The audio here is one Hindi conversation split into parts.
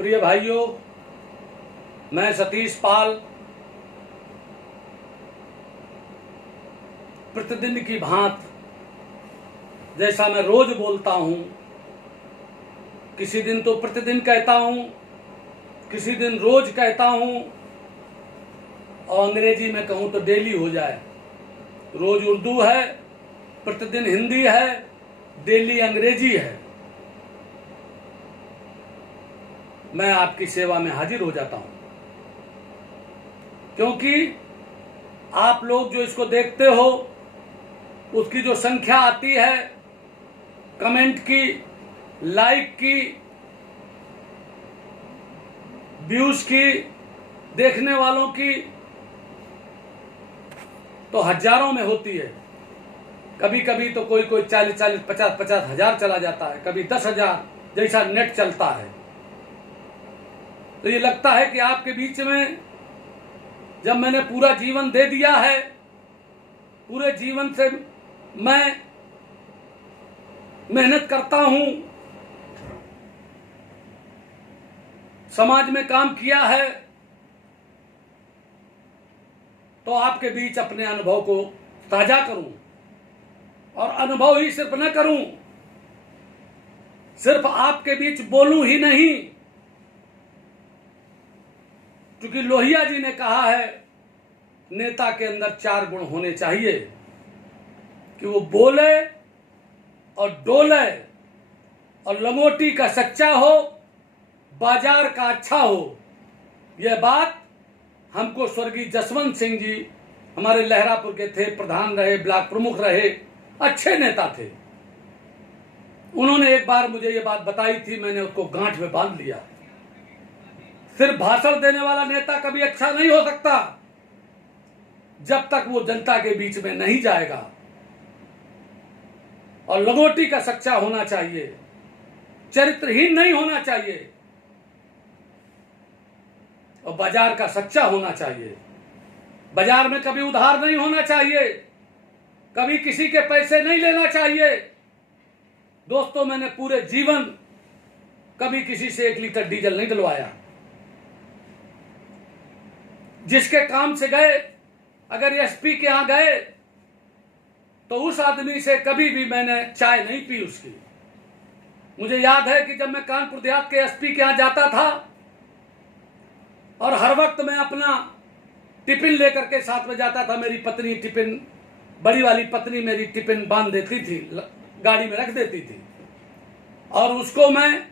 प्रिय भाइयों, मैं सतीश पाल प्रतिदिन की भांति जैसा मैं रोज बोलता हूं, किसी दिन तो प्रतिदिन कहता हूं, किसी दिन रोज कहता हूं, और अंग्रेजी में कहूं तो डेली हो जाए। रोज उर्दू है, प्रतिदिन हिंदी है, डेली अंग्रेजी है। मैं आपकी सेवा में हाजिर हो जाता हूं, क्योंकि आप लोग जो इसको देखते हो उसकी जो संख्या आती है, कमेंट की, लाइक की, व्यूज की, देखने वालों की, तो हजारों में होती है। कभी कभी तो कोई 40-40, 50-50 हजार चला जाता है, कभी 10,000 जैसा नेट चलता है। तो ये लगता है कि आपके बीच में जब मैंने पूरा जीवन दे दिया है, पूरे जीवन से मैं मेहनत करता हूं, समाज में काम किया है, तो आपके बीच अपने अनुभव को ताजा करूं। और अनुभव ही सिर्फ न करूं, सिर्फ आपके बीच बोलूं ही नहीं, क्योंकि लोहिया जी ने कहा है नेता के अंदर 4 गुण होने चाहिए कि वो बोले और डोले और लंगोटी का सच्चा हो, बाजार का अच्छा हो। यह बात हमको स्वर्गीय जसवंत सिंह जी, हमारे लहरापुर के थे, प्रधान रहे, ब्लॉक प्रमुख रहे, अच्छे नेता थे। उन्होंने एक बार मुझे ये बात बताई थी, मैंने उसको गांठ में बांध लिया। सिर्फ भाषण देने वाला नेता कभी अच्छा नहीं हो सकता जब तक वो जनता के बीच में नहीं जाएगा। और लंगोटी का सच्चा होना चाहिए, चरित्रहीन नहीं होना चाहिए, और बाजार का सच्चा होना चाहिए। बाजार में कभी उधार नहीं होना चाहिए, कभी किसी के पैसे नहीं लेना चाहिए। दोस्तों, मैंने पूरे जीवन कभी किसी से 1 लीटर डीजल नहीं दिलवाया। जिसके काम से गए, अगर एसपी के यहां गए तो उस आदमी से कभी भी मैंने चाय नहीं पी उसकी। मुझे याद है कि जब मैं कानपुर देहात के एसपी के यहां जाता था, और हर वक्त मैं अपना टिफिन लेकर के साथ में जाता था। मेरी पत्नी टिफिन, बड़ी वाली पत्नी मेरी टिफिन बांध देती थी, गाड़ी में रख देती थी, और उसको मैं,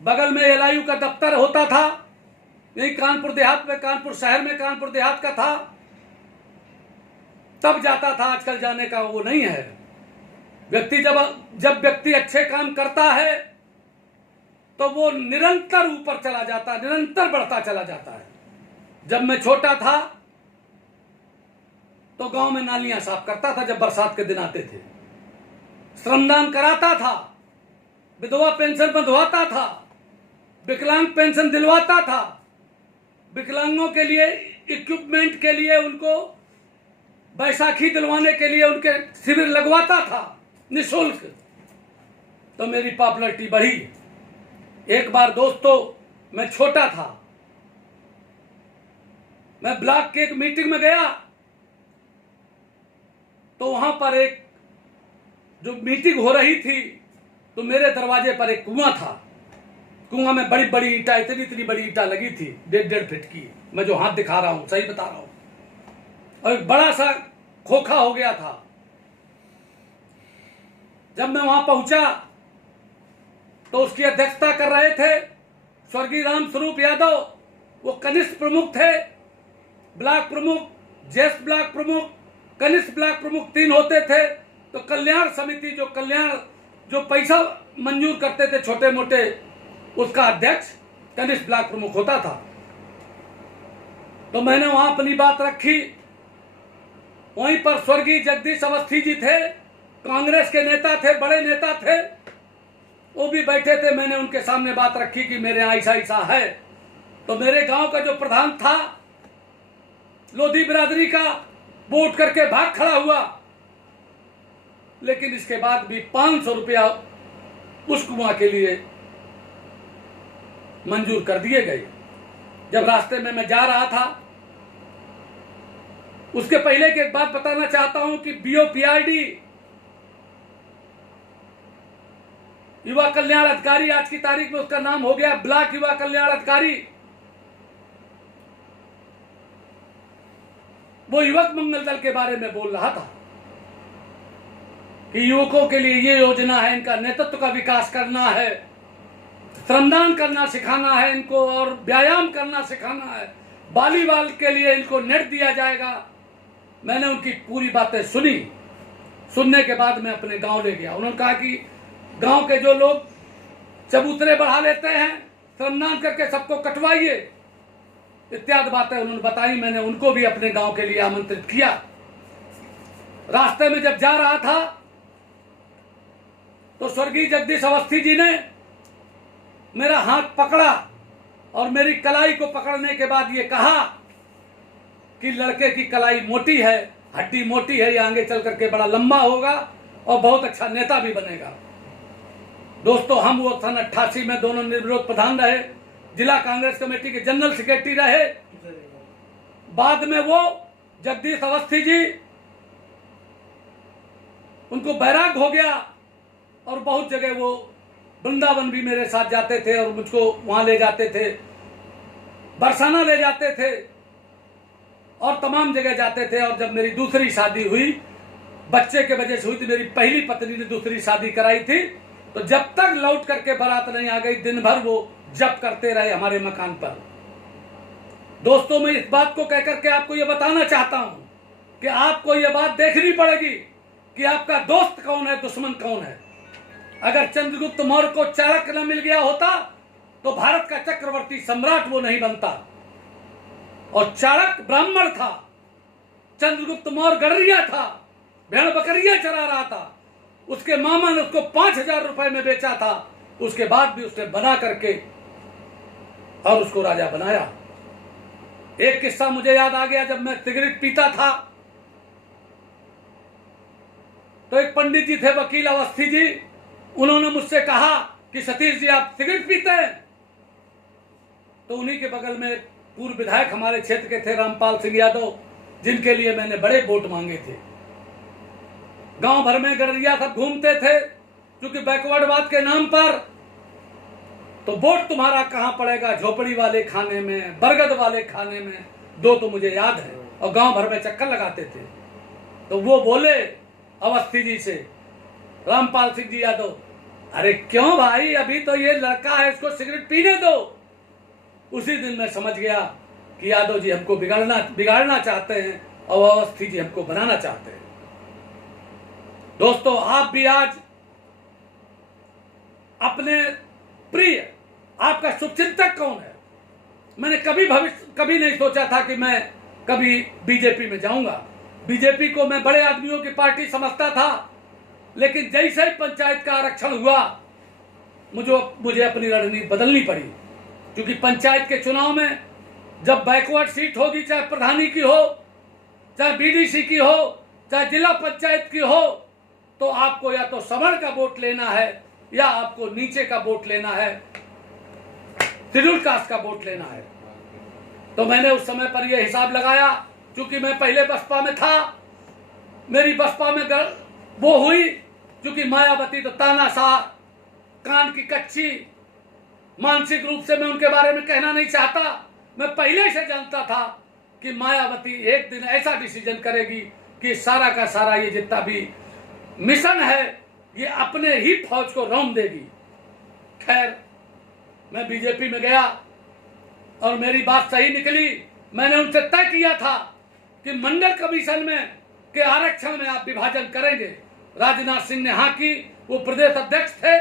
बगल में एलआईयू का दफ्तर होता था, यही कानपुर देहात में, कानपुर शहर में कानपुर देहात का था, तब जाता था। आजकल जाने का वो नहीं है। व्यक्ति जब व्यक्ति अच्छे काम करता है तो वो निरंतर ऊपर चला जाता है, निरंतर बढ़ता चला जाता है। जब मैं छोटा था तो गांव में नालियां साफ करता था, जब बरसात के दिन आते थे, श्रमदान कराता था, विधवा पेंशन बंधवाता था, विकलांग पेंशन दिलवाता था, विकलांगों के लिए इक्विपमेंट के लिए, उनको बैसाखी दिलवाने के लिए उनके शिविर लगवाता था निःशुल्क। तो मेरी पॉपुलैरिटी बढ़ी। एक बार दोस्तों, मैं छोटा था, मैं ब्लॉक की एक मीटिंग में गया, तो वहां पर एक जो मीटिंग हो रही थी, तो मेरे दरवाजे पर एक कुआं था। कुआं में बड़ी बड़ी ईंटा, इतनी बड़ी ईंटा लगी थी, 1.5 फीट की। मैं जो हाथ दिखा रहा हूं सही बता रहा हूं। और एक बड़ा सा खोखा हो गया था। जब मैं वहां पहुंचा तो उसकी अध्यक्षता कर रहे थे स्वर्गीय राम स्वरूप यादव। वो कनिष्ठ प्रमुख थे, ब्लॉक प्रमुख, ज्येष्ठ ब्लॉक प्रमुख, कनिष्ठ ब्लॉक प्रमुख 3 होते थे। तो कल्याण समिति, जो पैसा मंजूर करते थे छोटे मोटे, उसका अध्यक्ष कनिष्ठ ब्लॉक प्रमुख होता था। तो मैंने वहां अपनी बात रखी। वहीं पर स्वर्गीय जगदीश अवस्थी जी थे, कांग्रेस के नेता थे, बड़े नेता थे, वो भी बैठे थे। मैंने उनके सामने बात रखी कि मेरे यहाँ ऐसा है। तो मेरे गांव का जो प्रधान था लोधी बिरादरी का, वो उठ करके भाग खड़ा हुआ। लेकिन इसके बाद भी 500 रुपया उस कुआं के लिए मंजूर कर दिए गए। जब रास्ते में मैं जा रहा था, उसके पहले की एक बात बताना चाहता हूं कि BOPRD युवा कल्याण अधिकारी, आज की तारीख में उसका नाम हो गया ब्लॉक युवा कल्याण अधिकारी, वो युवक मंगल दल के बारे में बोल रहा था कि युवकों के लिए ये योजना है, इनका नेतृत्व का विकास करना है, श्रमदान करना सिखाना है इनको, और व्यायाम करना सिखाना है, वॉलीबॉल के लिए इनको नेट दिया जाएगा। मैंने उनकी पूरी बातें सुनी। सुनने के बाद मैं अपने गांव ले गया। उन्होंने कहा कि गांव के जो लोग चबूतरे बढ़ा लेते हैं, श्रमदान करके सबको कटवाइए, इत्यादि बातें उन्होंने बताई। मैंने उनको भी अपने गांव के लिए आमंत्रित किया। रास्ते में जब जा रहा था तो स्वर्गीय जगदीश अवस्थी जी ने मेरा हाथ पकड़ा और मेरी कलाई को पकड़ने के बाद ये कहा कि लड़के की कलाई मोटी है, हड्डी मोटी है, ये आगे चल करके बड़ा लंबा होगा और बहुत अच्छा नेता भी बनेगा। दोस्तों, हम वो सन 88 में दोनों निर्विरोध प्रधान रहे, जिला कांग्रेस कमेटी के जनरल सेक्रेटरी रहे। बाद में वो जगदीश अवस्थी जी, उनको बैराग हो गया और बहुत जगह वो वृंदावन भी मेरे साथ जाते थे और मुझको वहां ले जाते थे, बरसाना ले जाते थे और तमाम जगह जाते थे। और जब मेरी दूसरी शादी हुई, बच्चे के वजह से हुई थी, मेरी पहली पत्नी ने दूसरी शादी कराई थी, तो जब तक लौट करके बारात नहीं आ गई, दिन भर वो जप करते रहे हमारे मकान पर। दोस्तों, मैं इस बात को कहकर के आपको ये बताना चाहता हूं कि आपको ये बात देखनी पड़ेगी कि आपका दोस्त कौन है, दुश्मन कौन है। अगर चंद्रगुप्त मौर्य को चाणक्य न मिल गया होता तो भारत का चक्रवर्ती सम्राट वो नहीं बनता। और चाणक्य ब्राह्मण था, चंद्रगुप्त मौर्य गडरिया था, भेड़ बकरियां चरा रहा था। उसके मामा ने उसको 5000 रुपए में बेचा था, उसके बाद भी उसने बना करके और उसको राजा बनाया। एक किस्सा मुझे याद आ गया। जब मैं सिगरेट पीता था तो एक पंडित जी थे, वकील अवस्थी जी, उन्होंने मुझसे कहा कि सतीश जी आप सिगरेट पीते हैं? तो उन्हीं के बगल में पूर्व विधायक हमारे क्षेत्र के थे रामपाल सिंह यादव, जिनके लिए मैंने बड़े वोट मांगे थे। गांव भर में गडरिया सब घूमते थे, क्योंकि बैकवर्डवाद के नाम पर तो वोट तुम्हारा कहां पड़ेगा, झोपड़ी वाले खाने में, बरगद वाले खाने में। दो तो मुझे याद है, और गांव भर में चक्कर लगाते थे। तो वो बोले अवस्थी जी से, रामपाल सिंह जी यादव, अरे क्यों भाई, अभी तो ये लड़का है, इसको सिगरेट पीने दो। उसी दिन मैं समझ गया कि यादव जी हमको बिगाड़ना चाहते हैं और अवस्थी जी हमको बनाना चाहते हैं। दोस्तों, आप भी आज अपने प्रिय, आपका शुभचिंतक कौन है? मैंने कभी नहीं सोचा था कि मैं कभी बीजेपी में जाऊंगा। बीजेपी को मैं बड़े आदमियों की पार्टी समझता था, लेकिन जैसे ही पंचायत का आरक्षण हुआ, मुझे अपनी रणनीति बदलनी पड़ी। क्योंकि पंचायत के चुनाव में जब बैकवर्ड सीट होगी, चाहे प्रधानी की हो, चाहे BDC की हो, चाहे जिला पंचायत की हो, तो आपको या तो सवर्ण का वोट लेना है या आपको नीचे का वोट लेना है, शेड्यूल कास्ट का वोट लेना है। तो मैंने उस समय पर यह हिसाब लगाया, क्योंकि मैं पहले बसपा में था, मेरी बसपा में वो हुई, क्योंकि मायावती तो तानाशाह, कान की कच्ची, मानसिक रूप से मैं उनके बारे में कहना नहीं चाहता। मैं पहले से जानता था कि मायावती एक दिन ऐसा डिसीजन करेगी कि सारा का सारा ये जितना भी मिशन है, ये अपने ही फौज को रौंद देगी। खैर, मैं बीजेपी में गया और मेरी बात सही निकली। मैंने उनसे तय किया था कि मंडल कमीशन में के आरक्षण में आप विभाजन करेंगे। राजनाथ सिंह ने हाँ की, वो प्रदेश अध्यक्ष थे,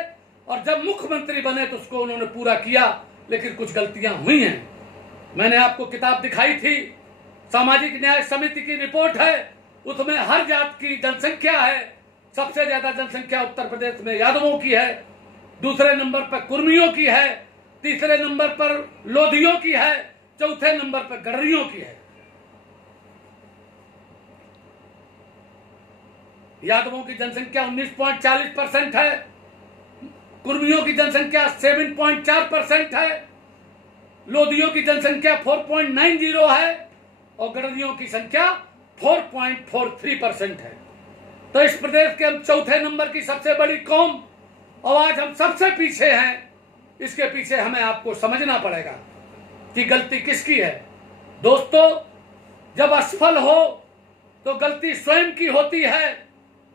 और जब मुख्यमंत्री बने तो उसको उन्होंने पूरा किया, लेकिन कुछ गलतियां हुई हैं। मैंने आपको किताब दिखाई थी, सामाजिक न्याय समिति की रिपोर्ट है, उसमें हर जात की जनसंख्या है। सबसे ज्यादा जनसंख्या उत्तर प्रदेश में यादवों की है, दूसरे नंबर पर कुर्मियों की है, तीसरे नंबर पर लोधियों की है, चौथे नंबर पर गडरियों की है। यादवों की जनसंख्या 19.40% है, कुर्मियों की जनसंख्या 7.4% है, लोधियों की जनसंख्या 4.90 है और गडरियों की संख्या 4.43% है। तो इस प्रदेश के हम चौथे नंबर की सबसे बड़ी कौम और आज हम सबसे पीछे हैं। इसके पीछे हमें आपको समझना पड़ेगा कि गलती किसकी है। दोस्तों, जब असफल हो तो गलती स्वयं की होती है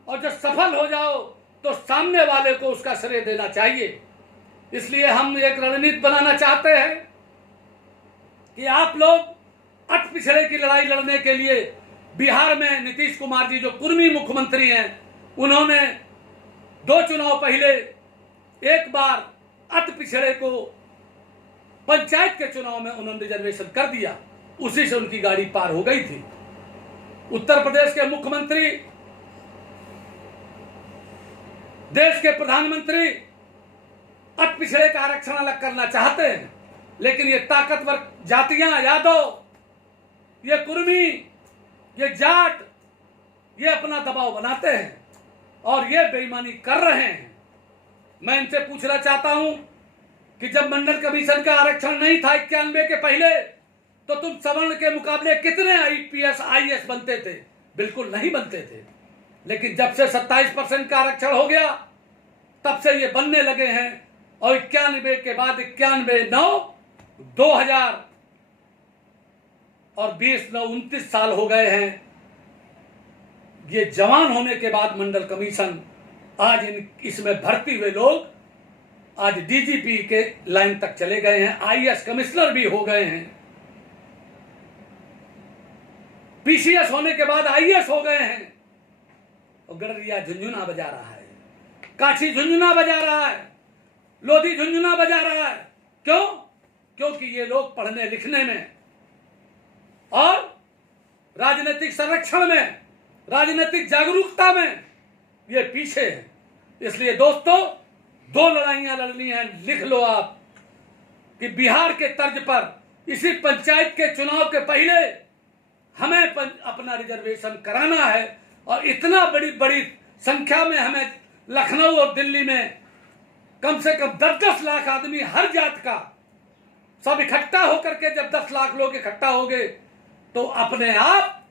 और जब सफल हो जाओ तो सामने वाले को उसका श्रेय देना चाहिए। इसलिए हम एक रणनीति बनाना चाहते हैं कि आप लोग अट पिछड़े की लड़ाई लड़ने के लिए बिहार में नीतीश कुमार जी जो कुर्मी मुख्यमंत्री हैं, उन्होंने 2 चुनाव पहले एक बार अट पिछड़े को पंचायत के चुनाव में उन्होंने रिजर्वेशन कर दिया, उसी से उनकी गाड़ी पार हो गई थी। उत्तर प्रदेश के मुख्यमंत्री, देश के प्रधानमंत्री अट पिछड़े का आरक्षण अलग करना चाहते हैं, लेकिन ये ताकतवर जातियां, यादव, ये कुर्मी, ये जाट, ये अपना दबाव बनाते हैं और ये बेईमानी कर रहे हैं। मैं इनसे पूछना चाहता हूं कि जब मंडल कमीशन का आरक्षण नहीं था 91 के पहले, तो तुम सवर्ण के मुकाबले कितने IPS IAS बनते थे? बिल्कुल नहीं बनते थे। लेकिन जब से 27% का आरक्षण हो गया, तब से ये बनने लगे हैं और 91 के बाद 91, 9, 2000 और 20, 9, 29 साल हो गए हैं। ये जवान होने के बाद मंडल कमीशन आज इसमें भर्ती हुए लोग आज DGP के लाइन तक चले गए हैं, IAS कमिश्नर भी हो गए हैं, PCS होने के बाद IAS हो गए हैं। और गडरिया झुंझुना बजा रहा है, काशी झुंझुना बजा रहा है, लोधी झुंझुना बजा रहा है। क्यों? क्योंकि ये लोग पढ़ने लिखने में और राजनीतिक संरक्षण में, राजनीतिक जागरूकता में ये पीछे है। इसलिए दोस्तों, 2 लड़ाइयां लड़नी है, लिख लो आप कि बिहार के तर्ज पर इसी पंचायत के चुनाव के पहले हमें अपना रिजर्वेशन कराना है और इतना बड़ी संख्या में हमें लखनऊ और दिल्ली में कम से कम 10-10 लाख आदमी हर जात का सब इकट्ठा होकर के जब 10 लाख लोग इकट्ठा हो गए तो अपने आप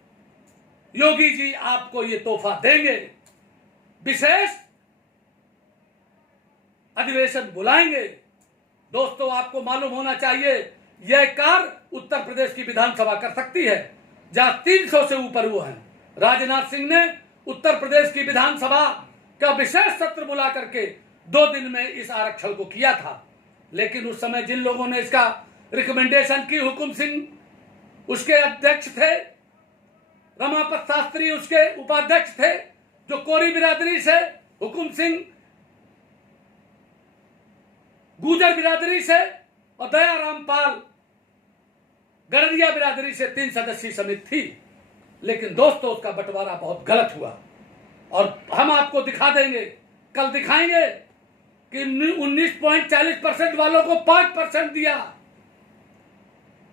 योगी जी आपको ये तोहफा देंगे, विशेष अधिवेशन बुलाएंगे। दोस्तों, आपको मालूम होना चाहिए यह कार्य उत्तर प्रदेश की विधानसभा कर सकती है, जहां 300 से ऊपर वो हैं। राजनाथ सिंह ने उत्तर प्रदेश की विधानसभा का विशेष सत्र बुला करके 2 दिन में इस आरक्षण को किया था। लेकिन उस समय जिन लोगों ने इसका रिकमेंडेशन की, हुकुम सिंह उसके अध्यक्ष थे, रमापत शास्त्री उसके उपाध्यक्ष थे, जो कोरी बिरादरी से, हुकुम सिंह गुजर बिरादरी से और दयाराम पाल गडरिया बिरादरी से 3 सदस्यीय समिति थी। लेकिन दोस्तों, उसका बंटवारा बहुत गलत हुआ और हम आपको दिखा देंगे, कल दिखाएंगे कि 19.40% वालों को 5% दिया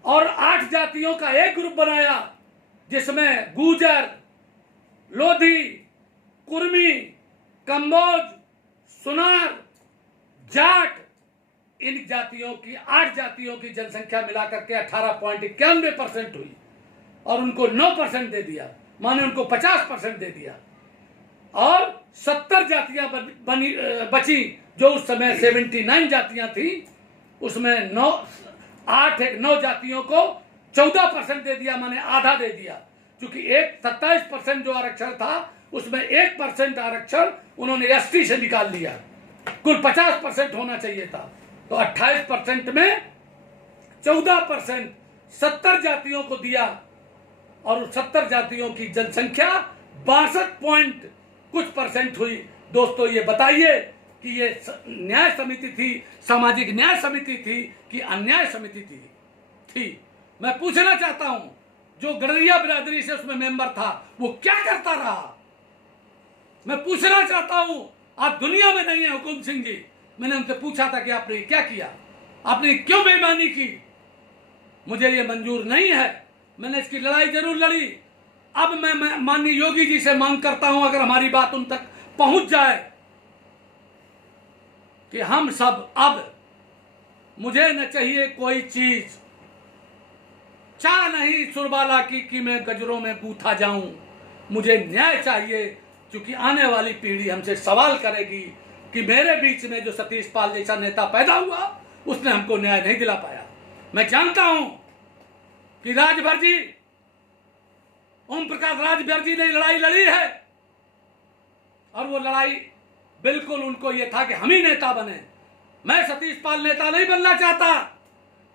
और 8 जातियों का एक ग्रुप बनाया, जिसमें गुजर, लोधी, कुर्मी, कंबोज, सुनार, जाट, इन जातियों की 8 जातियों की जनसंख्या मिलाकर के 18.91% हुई और उनको 9% दे दिया, माने उनको 50% दे दिया। और 70 जातियां बची, जो उस समय 79 जातियां थी, उसमें 9 जातियों को 14% दे दिया, माने आधा दे दिया। क्योंकि 27% जो आरक्षण था उसमें 1% आरक्षण उन्होंने ST से निकाल लिया, कुल 50% होना चाहिए था। तो 28% में 14% 70 जातियों को दिया और 70 जातियों की जनसंख्या 62% हुई। दोस्तों, ये बताइए कि ये न्याय समिति थी, सामाजिक न्याय समिति थी कि अन्याय समिति थी? मैं पूछना चाहता हूं, जो गडरिया बिरादरी से उसमें मेंबर था वो क्या करता रहा? मैं पूछना चाहता हूं, आप दुनिया में नहीं है हुकुम सिंह जी। मैंने उनसे पूछा था कि आपने क्या किया, आपने क्यों बेईमानी की? मुझे ये मंजूर नहीं है। मैंने इसकी लड़ाई जरूर लड़ी। अब मैं माननीय योगी जी से मांग करता हूं, अगर हमारी बात उन तक पहुंच जाए कि हम सब, अब मुझे न चाहिए कोई चीज, चाह नहीं सुरबाला की कि मैं गजरों में गूथा जाऊं। मुझे न्याय चाहिए, क्योंकि आने वाली पीढ़ी हमसे सवाल करेगी कि मेरे बीच में जो सतीश पाल जैसा नेता पैदा हुआ उसने हमको न्याय नहीं दिला पाया। मैं जानता हूं कि राजभर जी, ओम प्रकाश राजभर जी ने लड़ाई लड़ी है, और वो लड़ाई बिल्कुल उनको ये था कि हम ही नेता बने। मैं सतीश पाल नेता नहीं बनना चाहता।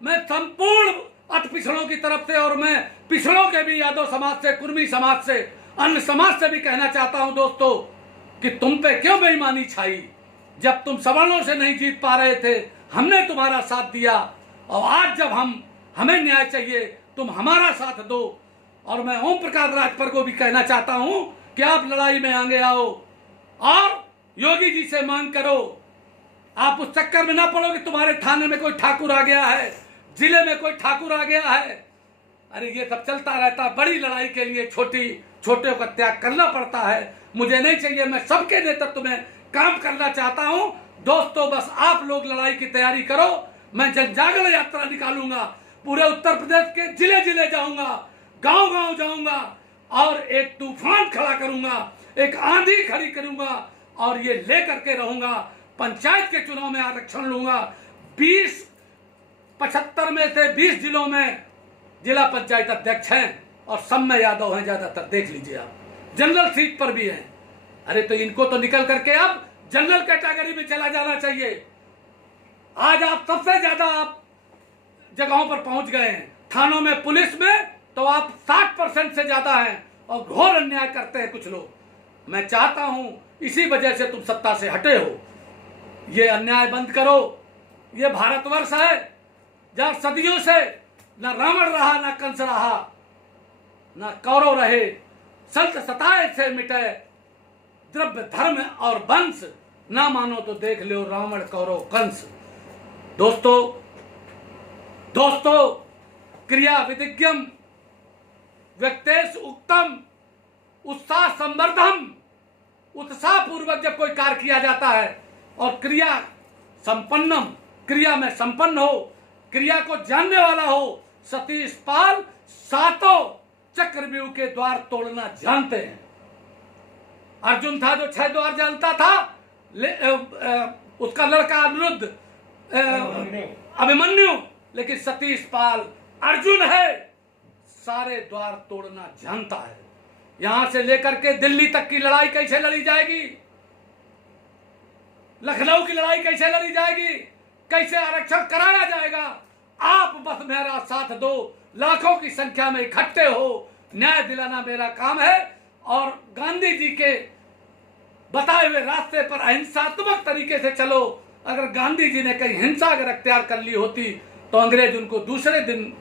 मैं संपूर्ण अति पिछड़ों की तरफ से, और मैं पिछड़ों के भी, यादव समाज से, कुर्मी समाज से, अन्य समाज से भी कहना चाहता हूं दोस्तों कि तुम पे क्यों बेईमानी छाई। जब तुम सवर्णों से नहीं जीत पा रहे थे, हमने तुम्हारा साथ दिया, और आज जब हमें न्याय चाहिए, तुम हमारा साथ दो। और मैं ओम प्रकाश राजभर को भी कहना चाहता हूं कि आप लड़ाई में आगे आओ और योगी जी से मांग करो। आप उस चक्कर में ना पड़ो कि तुम्हारे थाने में कोई ठाकुर आ गया है, जिले में कोई ठाकुर आ गया है। अरे ये सब चलता रहता। बड़ी लड़ाई के लिए छोटे का त्याग करना पड़ता है। मुझे नहीं चाहिए, मैं सबके नेतृत्व में काम करना चाहता हूं। दोस्तों, बस आप लोग लड़ाई की तैयारी करो। मैं जन जागरण यात्रा निकालूंगा, पूरे उत्तर प्रदेश के जिले जिले जाऊंगा, गांव गांव जाऊंगा, और एक तूफान खड़ा करूंगा, एक आंधी खड़ी करूंगा, और ये लेकर के रहूंगा। पंचायत के चुनाव में आरक्षण लूंगा। 75 में से 20 जिलों में जिला पंचायत अध्यक्ष हैं, और सब में यादव हैं ज्यादातर। देख लीजिए आप, जनरल सीट पर भी हैं। अरे तो इनको तो निकल करके अब जनरल कैटेगरी में चला जाना चाहिए। आज आप सबसे ज्यादा आप जगहों पर पहुंच गए हैं, थानों में, पुलिस में, तो आप 60% से ज्यादा हैं, और घोर अन्याय करते हैं कुछ लोग। मैं चाहता हूं इसी वजह से तुम सत्ता से हटे हो। ये अन्याय बंद करो। ये भारतवर्ष है जहां सदियों से न रावण रहा, न कंस रहा, न कौरव रहे। संत सताए से मिटे द्रव्य धर्म और वंश, ना मानो तो देख लो रावण कौरव कंस। दोस्तों, क्रिया विदिज्ञम व्यक्तेश उक्तम उत्साह संवर्धम। उत्साह पूर्वक जब कोई कार्य किया जाता है और क्रिया संपन्नम, क्रिया में संपन्न हो, क्रिया को जानने वाला हो। सतीश पाल 7 चक्रव्यूह के द्वार तोड़ना जानते हैं। अर्जुन था जो 6 द्वार जानता था, उसका लड़का अनिरुद्ध, अभिमन्यु, लेकिन सतीश पाल अर्जुन है, सारे द्वार तोड़ना जानता है। यहां से लेकर के दिल्ली तक की लड़ाई कैसे लड़ी जाएगी, लखनऊ की लड़ाई कैसे लड़ी जाएगी, कैसे आरक्षण कराया जाएगा, आप बस मेरा साथ दो। लाखों की संख्या में इकट्ठे हो, न्याय दिलाना मेरा काम है। और गांधी जी के बताए हुए रास्ते पर अहिंसात्मक तरीके से चलो। अगर गांधी जी ने कहीं हिंसा अगर अख्तियार कर ली होती तो अंग्रेज उनको दूसरे दिन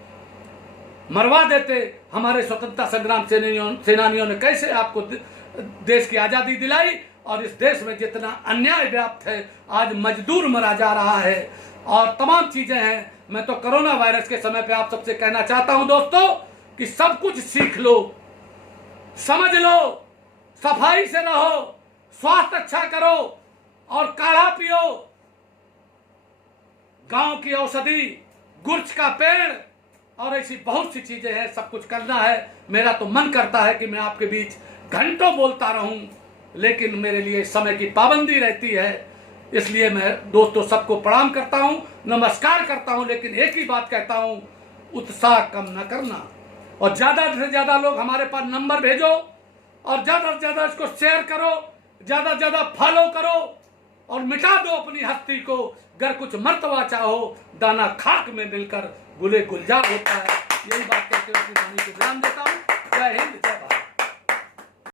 मरवा देते। हमारे स्वतंत्रता संग्राम सेनानियों ने कैसे आपको देश की आजादी दिलाई, और इस देश में जितना अन्याय व्याप्त है, आज मजदूर मरा जा रहा है, और तमाम चीजें हैं। मैं तो कोरोना वायरस के समय पे आप सबसे कहना चाहता हूं दोस्तों कि सब कुछ सीख लो, समझ लो, सफाई से रहो, स्वास्थ्य अच्छा करो, और काढ़ा पियो, गांव की औषधि, गुर्च का पेड़, और ऐसी बहुत सी चीजें हैं। सब कुछ करना है। मेरा तो मन करता है कि मैं आपके बीच घंटों बोलता रहूं, लेकिन मेरे लिए समय की पाबंदी रहती है। इसलिए मैं दोस्तों सबको प्रणाम करता हूं, नमस्कार करता हूं, लेकिन एक ही बात कहता हूं, उत्साह कम न करना। और ज्यादा से ज्यादा लोग हमारे पास नंबर भेजो, और ज्यादा से ज्यादा इसको शेयर करो, ज्यादा से ज्यादा फॉलो करो, और मिटा दो अपनी हस्ती को। अगर कुछ मर्तबा चाहो, दाना खाक में मिलकर गुले गुलजार होता है। यही बात कहते हुए अपनी वाणी को विराम देता हूं। जय हिंद, जय भारत।